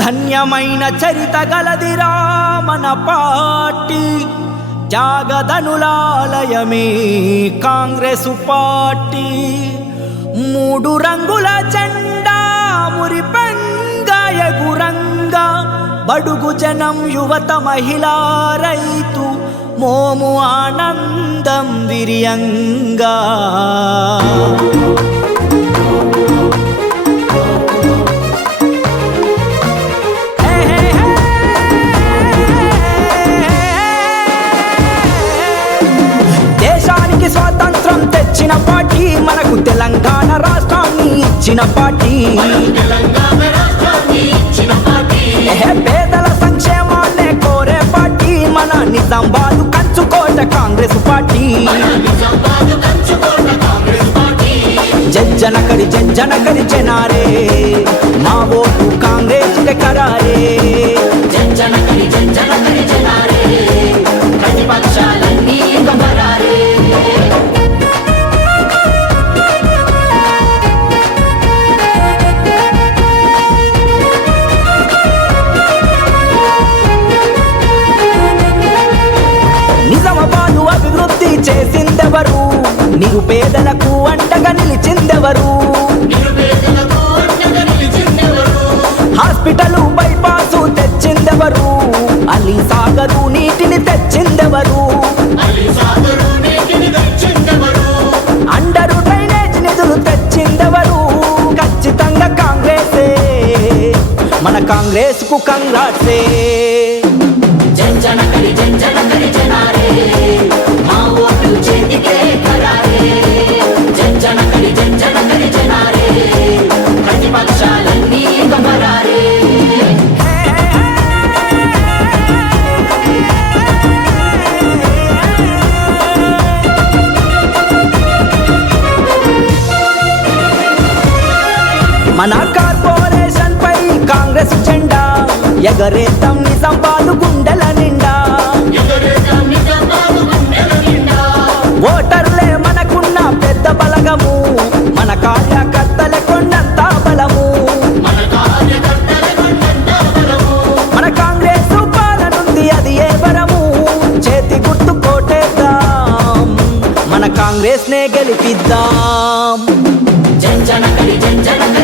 ధన్యమైన చరిత గలదిరా మన party, త్యాగధనులాలయమే Congress party. మూడు రంగుల జెండా మురిపెంగా ఎగురంగా, బడుగు జనం యువత మహిళా రైతు మోము ఆనందం విరియంగా. దేశానికి స్వాతంత్రం తెచ్చిన పార్టీ, మనకు తెలంగాణ రాష్ట్రాన్ని ఇచ్చిన పార్టీ. పేదల సంక్షేమాన్నే కోరే పార్టీ, మన నిజామాబాద్ కంచుకోట కాంగ్రెస్ పార్టీ. జనకరి జనకరి జనారే, మా ఓటు కాంగ్రెస్ కరారే. జనకరి జనకరి జనారే, ప్రతిపక్షాలన్నీ గమరారే. నిజామాబాదు అభివృద్ధి చేసిందెవరు, నిరుపేదలకు అండగా నిలిచిందెవరు. హాస్పిటల్ బైపాసు తెచ్చిందెవరు, అలీ సాగరు నీటిని తెచ్చిందెవరు. అండరు డ్రైనేజ్ నిధులు తెచ్చిందెవరు. ఖచ్చితంగా కాంగ్రెసే, మన కాంగ్రెస్ కు కంగ్రాట్సే. జనకరి జనకరి జనారే, మా ఓటు చేతికే ఖరారే. జనకరి జనకరి జనారే, ప్రతిపక్షాలన్నీ గమరారే. మన కార్పొరేషన్ పై కాంగ్రెస్ జెండా ఎగరేద్దాం నిజామాబాదు గుండెల నిండా. ఓటర్లే మనకున్న పెద్ద బలగము, మన కార్యకర్తలే కొండంత బలము. మన కాంగ్రెస్ పాలనుంది అది ఏ వరము, చేతి గుర్తు కోటేద్దాం, మన కాంగ్రెస్ నే గెలిపిద్దాం. జనకరి జనకరి